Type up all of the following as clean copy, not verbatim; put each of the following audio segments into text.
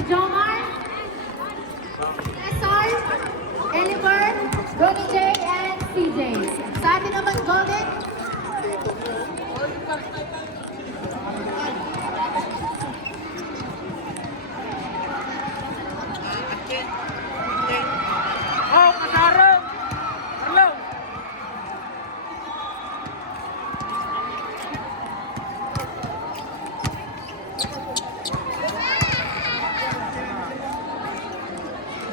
si Jomar, Cesar, Eliver, Ronnie J, and CJ. Sa atin naman, Golden. Oh, kasarang! Hello!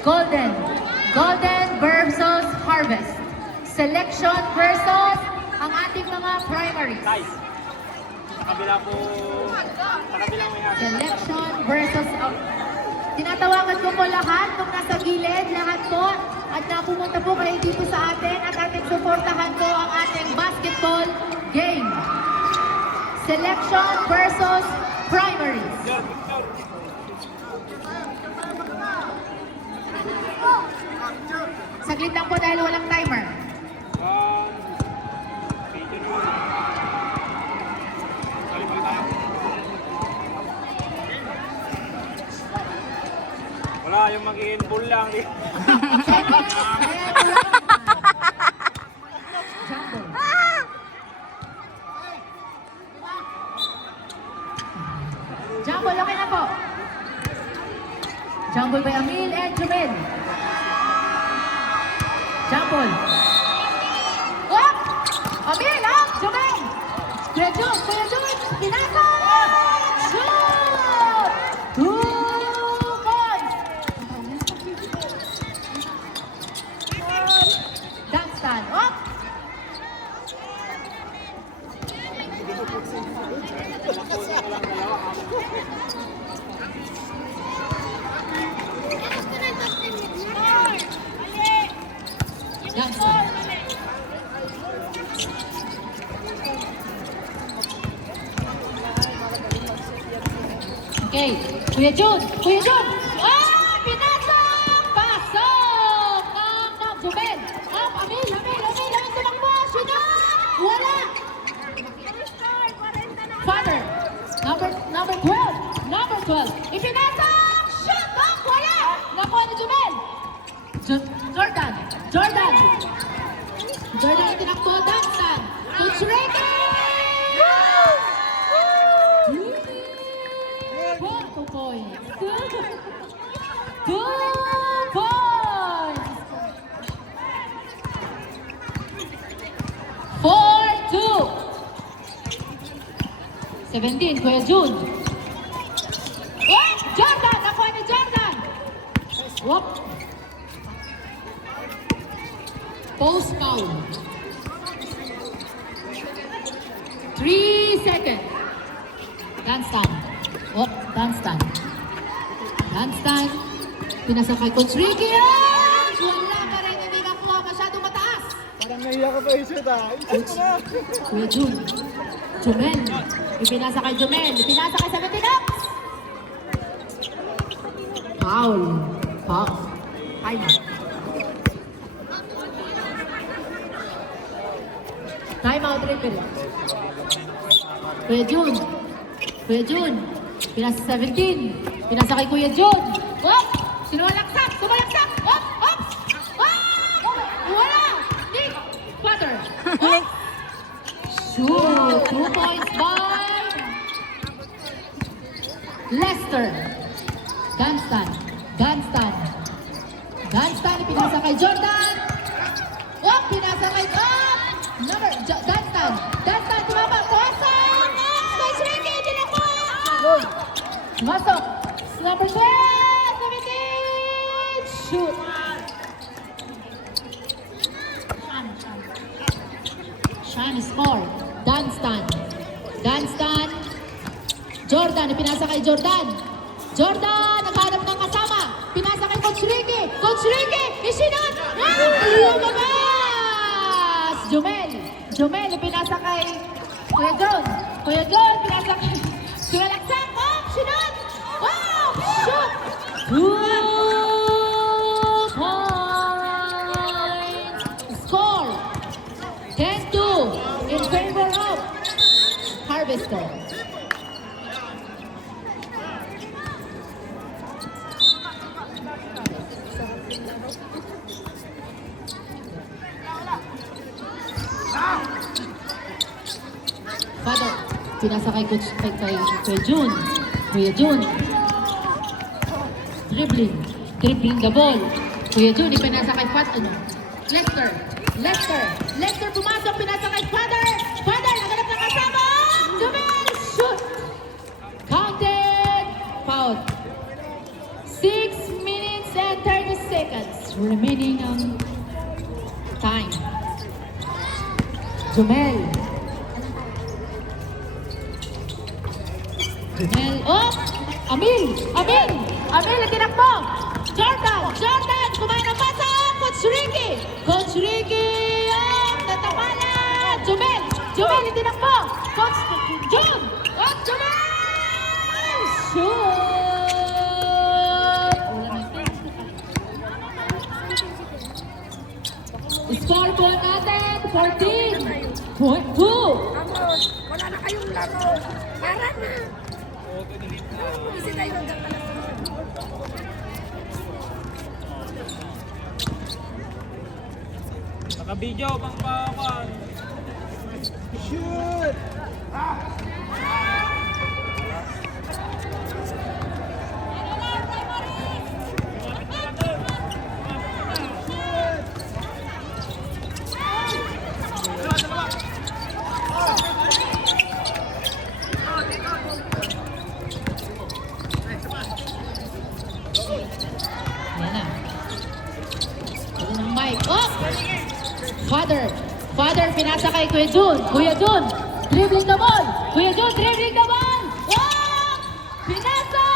Golden. Golden versus Harvest. Selection versus ang ating mga primaries. Guys, sa kabila po, sa kabilang may hati. Selection versus... tinatawagan ko po lahat kung nasa gilid, lahat po. At napumunta po kayo dito sa atin at ating suportahan po ang ating basketball game. Selection versus primaries. Saglit lang po dahil walang timer. Wala, yung mag-i-inball lang. Jumble, okay na po. Jumble by Amil and Jumel. Jumble. Up! Amil, up! Jumel! Kuya Jun, pinasa! Shoot! 2 points! Dunstan, up! Dunstan. Okay, Kuya Jun! Ah! Pinasok! Pasok! Ng Jumel! Up! Amil! Tumakbo! Sinot! Wala! Father! Number 12! Ipinasok! Shoot! Up! Wala! Nakuha ni Jumel! Jordan yung tinakbo, Dunstan! Coach Ricky! 2 points! 2 points! 4-2! 17, Kuya Jun. Oh! Jordan! Nakuha ni Jordan! Whoop! Post foul. 3 seconds. Dunstan. Oh, Dunstan. Pinasa kay Coach Ricky. Wala ka rin, hindi nakuha. Masyadong mataas. Parang nahiya ka pa i-shoot ah. I-shoot mo na. Kuya Jun. Jumel. Ipinasa kay Jumel. Ipinasa kay 17 ups. Foul. Time out. Time out, referee. Kuya Jun. Pinasa 17. Pinasa kay Kuya Jun. Hop! Sumalaksak! Hop! Wala! Nick! Father! Hop! Shoot! 2 points by Lester. Dunstan. Pinasa kay Jordan. Hop! Pinasa kay Dunstan, tumama, pasok! Coach Ricky, dinakuha! Masok! Number 12, 17! Shoot! Shine score. Dunstan. Jordan, ipinasa kay Jordan. Naghanap ng kasama. Pinasa kay Coach Ricky. Isinot! Lumabas! Jumel, pinasa kay Kuya John, pinasa kay Sumalaksak! Oh, sinot! Wow! Shoot! 2 points! Score! 10-2 in favor of Harvester. Pinasa kay Coach, kay June. Kuya June. Dribbling the ball. Kuya June, ipinasa kay Lester. Lester pumasok, pinasa kay Father, naganap ng kasama. Jumel, shoot. Counted, foul. 6 minutes and 30 seconds remaining ang time. Jumel, oh! Amil, tinakbo! Jordan, kumain ng pasa! Coach Ricky, oh! Natamala! Jumel, tinakbo! Coach Jun! Oh, Jumel! Shoot! Scoreboard natin, 14.2! Vamos, wala na kayong laro. Para na. Isi tayo hanggang alas. Naka-video pang pakuan. Yan na. Ito ng mic. Oh! Father, pinasa kay Kuya Jun, dribbling the ball. Kuya Jun, dribbling the ball. Oh! Pinasa!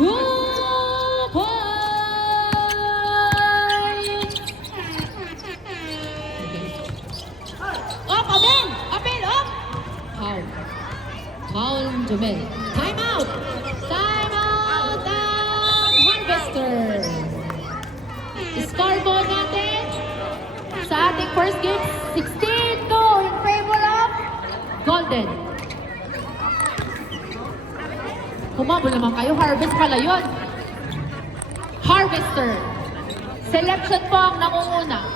2 points! Up, Abel, up! Foul, Jumel. Time out ang Harvester. Scoreboard natin sa ating first game, 16-2 in favor of Golden. Humabol naman kayo, Harvest pala yun. Harvester. Selection po ang nangunguna.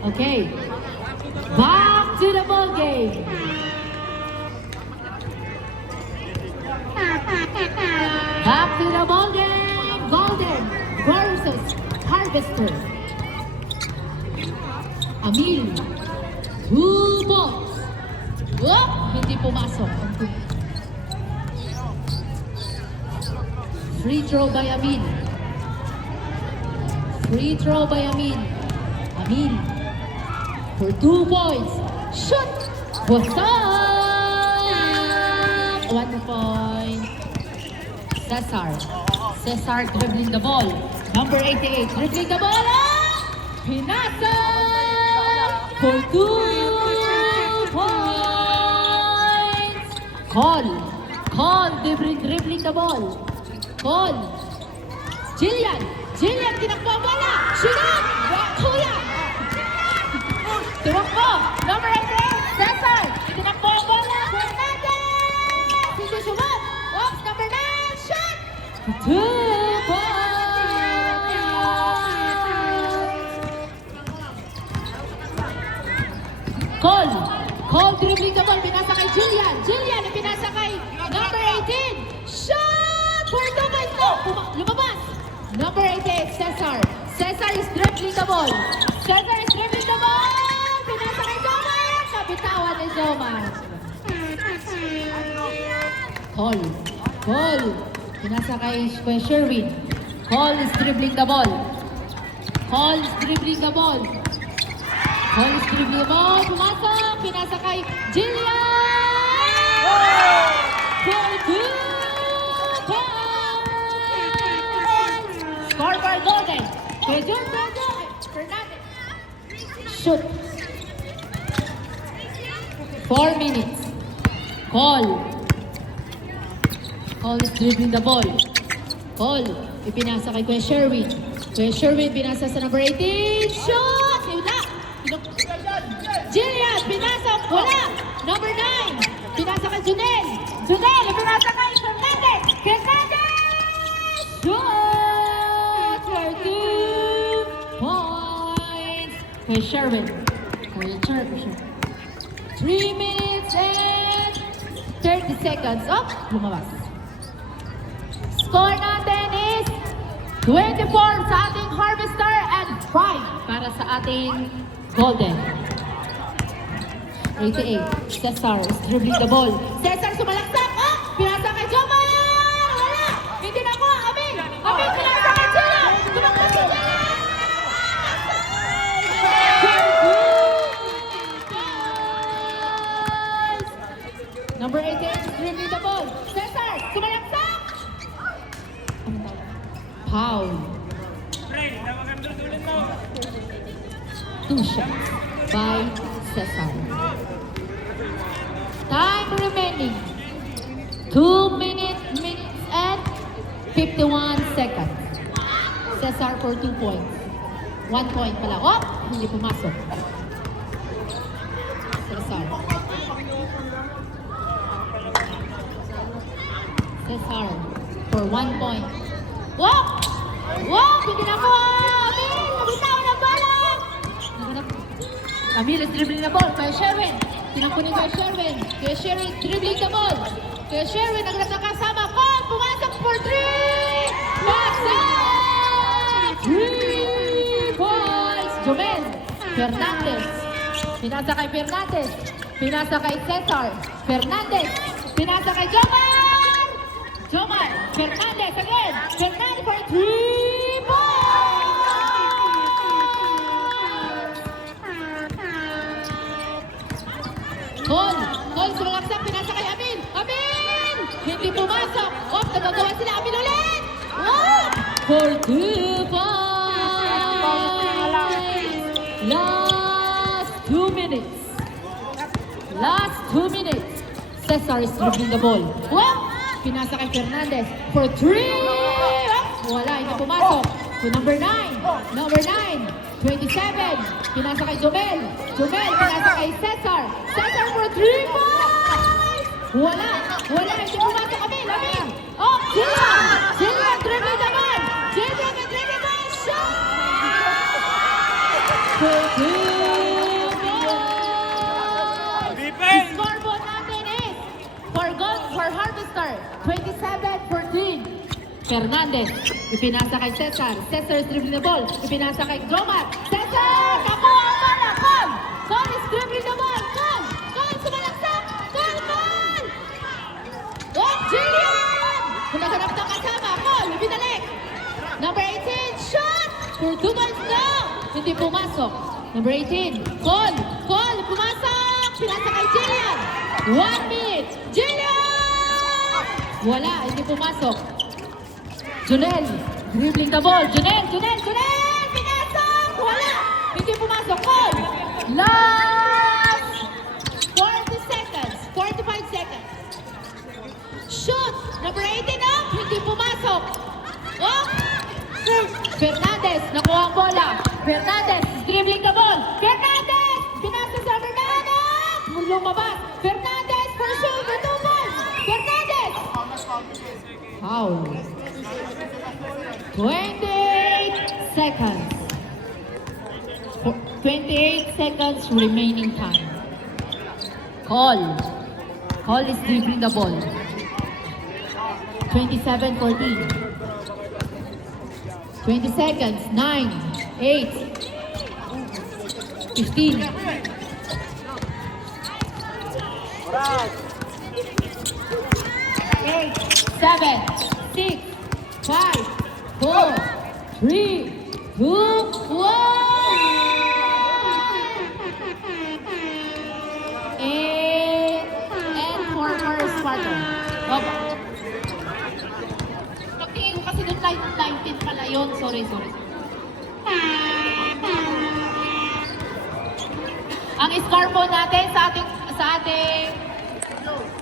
Okay. Back to the ball game. Back to the ball game. Golden versus Harvester. Amil. 2 balls. Whoop! Hindi pumasok. Free throw by Amil. Amil. For 2 points. Shoot! What's up? 1 point. Cesar dribbling the ball. Number 88 dribbling the ball. Pinasa! For 2 points. Call dribbling the ball. Jillian, tinakbo ang bola. Shoot! Kuya! Tumakbo! Number 88, Cesar! Tinakbo ang bola! Fernandez! Hindi sumot! Oops, number 9, shot! 2 points! Cole dribbling the ball, pinasa kay Jillian, pinasa kay number 18, shot! For 2 points, no! Lumabas! Number 88, Cesar is dribbling the ball. Pinasa kay Jomar! Kapitawan ni Jomar. Cole. Pinasa kay Sherwin. Cole is dribbling the ball. Pumasok. Pinasa kay Jillian! For 2 points! Score for Golden. Fernandez. Shoot. 4 minutes. Cole is dribbling the ball. Ipinasa kay Kuya Sherwin. Pinasa sa number 18. Shoot! Yun na! Jillian, pinasa. Wala! Number 9. Pinasa kay Junel. Junel, ipinasa kay Fernandez! Fernandez! Shoot! For 2 points! Kay Sherwin. Kay Sherwin. 3 minutes and 30 seconds. Oh, lumabas. Score natin is 24 sa ating Harvester and 5 para sa ating Golden. 88. Cesar is dribbling the ball. Cesar sumalaksak. Oh! Pinasa kay Jomar! Wala! Hindi na ko. Amin! Amin! Pinasa kay Jela! Tumakbo si Jela! Number 88 is dribbling the ball. Cesar! Sumalaksak! Foul. 2 shots by Cesar. Time remaining. 2 minutes and 51 seconds. Cesar for 2 points. 1 point pala. Oh! Hindi pumasok. Cesar. Cesar for 1 point. Wow! Wow! Hindi na ko! Amin! Nabitaw na bala! Amin is dribbling the ball. Kaya Sherwin. Tinakunin kay Sherwin. Kaya Sherwin dribbling the ball. Kaya Sherwin ang nakasama. Call! Pumasok for 3! Baksak! 3 points! Jomel. Fernandez. Pinasa kay Fernandez. Pinasa kay Cesar. Fernandez. Pinasa kay Jomar! Jomar. Fernandez again. Fernandez for 3 points! Call sumalaksak, pinasa kay Amin. Amin! Hindi pumasok. Oh, nagagawa sila. Amin ulit! Oh! For 2 points! Last 2 minutes. Last 2 minutes. Cesar is dribbling the ball. Oh! Pinasa kay Fernandez. For 3! Oh! Wala, hindi pumasok. To number 9. Number 9. 27. Pinasa kay Jomel. Jomel, pinasa kay Cesar. Cesar for 3 points! Wala! Wala! Hindi pumasok. Amin! Amin! Oh! Jillian! Jillian, dribbling the ball! Jillian, dribbling the ball! Shot! For 2 points! Scoreboard natin is for Harvester, 27-14. Fernandez, ipinasa kay Cesar. Cesar is dribbling the ball. Ipinasa kay Jomar. Cesar! Nakuha ang bala! Call! Call is dribbling the ball! Call! Call! Sumalaksak! Call! Call! Oh! Jillian! Kumaganap ng kasama. Call! Ibinalik! Number 18, shot! For 2 points now! Hindi pumasok. Number 18, Call! Call! Pumasok! Pinasa kay Jillian! 1 minute! Jillian! Wala! Hindi pumasok. Junel, dribbling the ball. Junel! Pinasok! Wala! Hindi pumasok. Call! Last 40 seconds. 45 seconds. Shoot! Number 18 up! Hindi pumasok. Oh! Fernandez, nakuha ang bola. Fernandez, dribbling the ball. Fernandez! Pinasa sa Fernandez! Lumabas. Fernandez for shoot for 2 points. Fernandez! Foul. 28 seconds. 28 seconds remaining time. Call is dribbling the ball. 27-14. 20 seconds. 9, 8, 15. 8, 7, 6, 5, 4, 3, 2, 1. And for first quarter. Baba. Pagtingin ko kasi doon 19 pala yun. Sorry. Ang score po natin sa ating